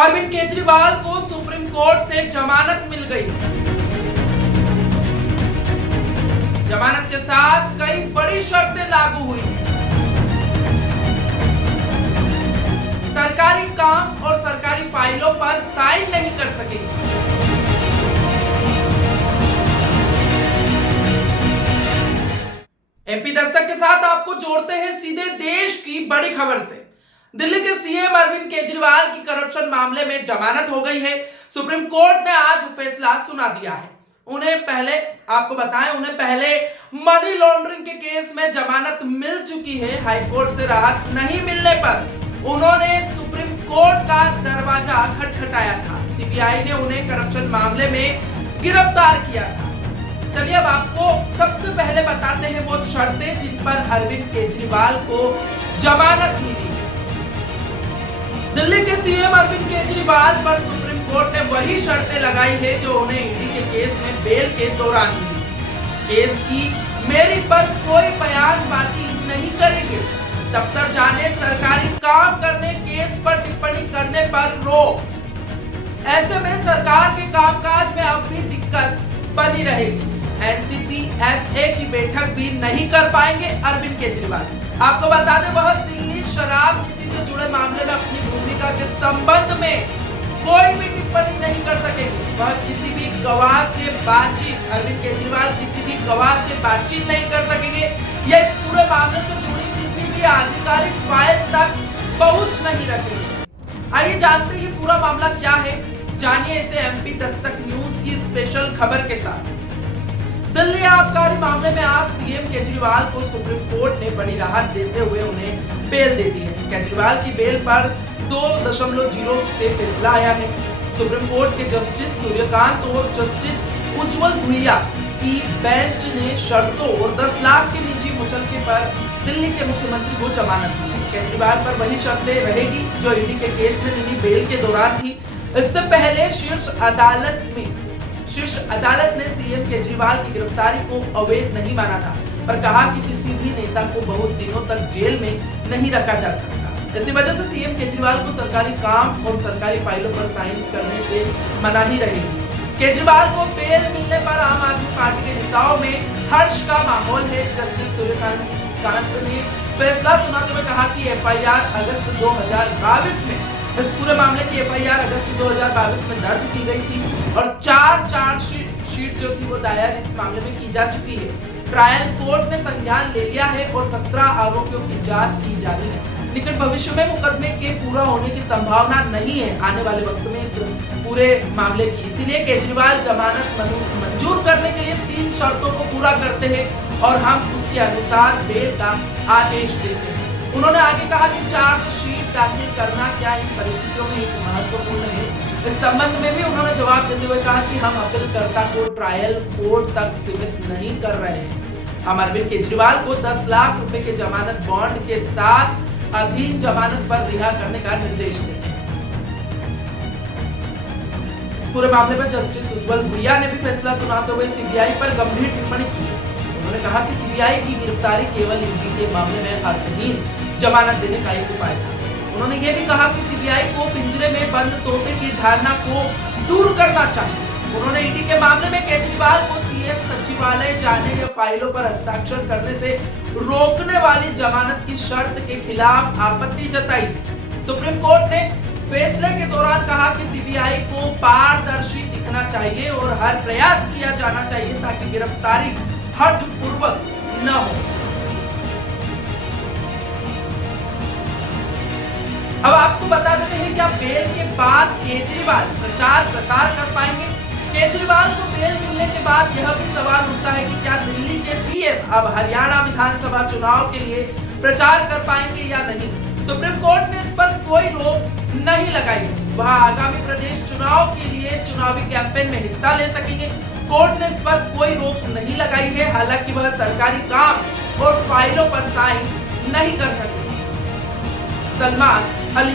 अरविंद केजरीवाल को supreme court से जमानत मिल गई। जमानत के साथ कई बड़ी शर्तें लागू हुई। सरकारी काम और सरकारी फाइलों पर साइन नहीं कर सकेंगे। एमपी दस्तक के साथ आपको जोड़ते हैं सीधे देश की बड़ी खबर से। दिल्ली के सीएम अरविंद केजरीवाल की करप्शन मामले में जमानत हो गई है। सुप्रीम कोर्ट ने आज फैसला सुना दिया है। उन्हें पहले मनी लॉन्ड्रिंग के केस में जमानत मिल चुकी है। हाईकोर्ट से राहत नहीं मिलने पर उन्होंने सुप्रीम कोर्ट का दरवाजा खटखटाया था। सीबीआई ने उन्हें करप्शन मामले में गिरफ्तार किया था। चलिए अब आपको सबसे पहले बताते हैं वो शर्तें जिन पर अरविंद केजरीवाल को जमानत मिली। दिल्ली के सीएम अरविंद केजरीवाल पर सुप्रीम कोर्ट ने वही शर्तें लगाई है जो उन्हें ईडी के केस में बेल के दौरान मिली। केस की मेरिट पर कोई बयानबाजी नहीं करेंगे। दफ्तर जाने, सरकारी काम करने, केस पर टिप्पणी करने पर रोक। ऐसे में सरकार के कामकाज में अब भी दिक्कत बनी रहेगी। एनसीसी-एसए की बैठक भी नहीं कर पाएंगे अरविंद केजरीवाल। आपको बता दें वह दिल्ली शराब नीति से जुड़े मामले में अपनी भूमिका के संबंध में कोई भी टिप्पणी नहीं कर सकेंगे। वह किसी भी गवाह से बातचीत अरविंद केजरीवाल किसी भी गवाह से बातचीत नहीं कर सकेंगे। यह इस पूरे मामले से जुड़ी किसी भी आधिकारिक फाइल तक पहुंच नहीं रखेंगे। आइए जानते हैं ये पूरा मामला क्या है। जानिए इसे एमपी दस्तक न्यूज की स्पेशल खबर के साथ। दिल्ली आबकारी मामले में आज सीएम केजरीवाल को सुप्रीम कोर्ट ने बड़ी राहत देते हुए उन्हें बेल दे दी है। केजरीवाल की बेल पर 2.0 से फैसला आया है। सुप्रीम कोर्ट के जस्टिस सूर्यकांत और जस्टिस उज्जवल भुइया की बेंच ने शर्तों और 10 लाख के निजी मुचलके पर दिल्ली के मुख्यमंत्री को जमानत दी है। केजरीवाल पर वही शर्तें रहेगी जो ईडी के केस में मिली बेल के दौरान थी। इससे पहले शीर्ष अदालत ने सीएम केजरीवाल की गिरफ्तारी को अवैध नहीं माना था, पर कहा कि किसी भी नेता को बहुत दिनों तक जेल में नहीं रखा जा सकता। इसी वजह से सीएम केजरीवाल को सरकारी काम और सरकारी फाइलों पर साइन करने से मनाही रहेगी। केजरीवाल को बेल मिलने पर आम आदमी पार्टी के नेताओं में हर्ष का माहौल है। जस्टिस सूर्यकांत ने फैसला सुनाते हुए कहा कि एफआईआर अगस्त 2022 में इस पूरे मामले की एफआईआर अगस्त 2022 में दर्ज की गई थी और 4 चार्जशीट जो थी वो दायर इस मामले में की जा चुकी है। ट्रायल कोर्ट ने संज्ञान ले लिया है और 17 आरोपियों की जांच की जा रही है। निकट भविष्य में मुकदमे के पूरा होने की संभावना नहीं है आने वाले वक्त में इस पूरे मामले की। इसीलिए केजरीवाल जमानत मंजूर करने के लिए 3 शर्तों को पूरा करते हैं और हम उसके अनुसार बेल का आदेश देते हैं। उन्होंने आगे कहा कि चार्जशीट दाखिल करना क्या इन परिस्थितियों में एक महत्वपूर्ण है। इस संबंध में भी उन्होंने जवाब देते हुए कहा कि हम अपीलकर्ता को ट्रायल कोर्ट तक सीमित नहीं कर रहे हैं। हम अरविंद केजरीवाल को 10 लाख रुपए के जमानत बॉन्ड के साथ अधीन जमानत पर रिहा करने का निर्देश देते हैं। इस पूरे मामले पर जस्टिस उज्जवल भुइया ने भी फैसला सुनाते हुए सीबीआई पर गंभीर टिप्पणी की। उन्होंने कहा कि सीबीआई की गिरफ्तारी केवल ईडी के मामले में अर्थहीन जमानत देने का एक उपाय था। उन्होंने ये भी कहा कि सीबीआई को पिंजरे में बंद तोते की धारणा को दूर करना चाहिए। उन्होंने ईडी के मामले में केजरीवाल को सीएम सचिवालय जाने या फाइलों पर हस्ताक्षर करने से रोकने वाली जमानत की शर्त के खिलाफ आपत्ति जताई। सुप्रीम कोर्ट ने फैसले के दौरान कहा कि सीबीआई को पारदर्शी दिखना चाहिए और हर प्रयास किया जाना चाहिए ताकि गिरफ्तारी हठपूर्वक न हो। अब आपको बता देते हैं कि बेल के बाद केजरीवाल प्रचार प्रसार कर पाएंगे। केजरीवाल को बेल मिलने के बाद यह भी सवाल उठता है कि क्या दिल्ली के सीएम अब हरियाणा विधानसभा चुनाव के लिए प्रचार कर पाएंगे या नहीं। सुप्रीम कोर्ट ने इस पर कोई रोक नहीं लगाई। वह आगामी प्रदेश चुनाव के लिए चुनावी कैंपेन में हिस्सा ले सकेंगे। कोर्ट ने इस पर कोई रोक नहीं लगाई है। हालांकि वह सरकारी काम और फाइलों पर साइन नहीं कर सकते। सलमान अली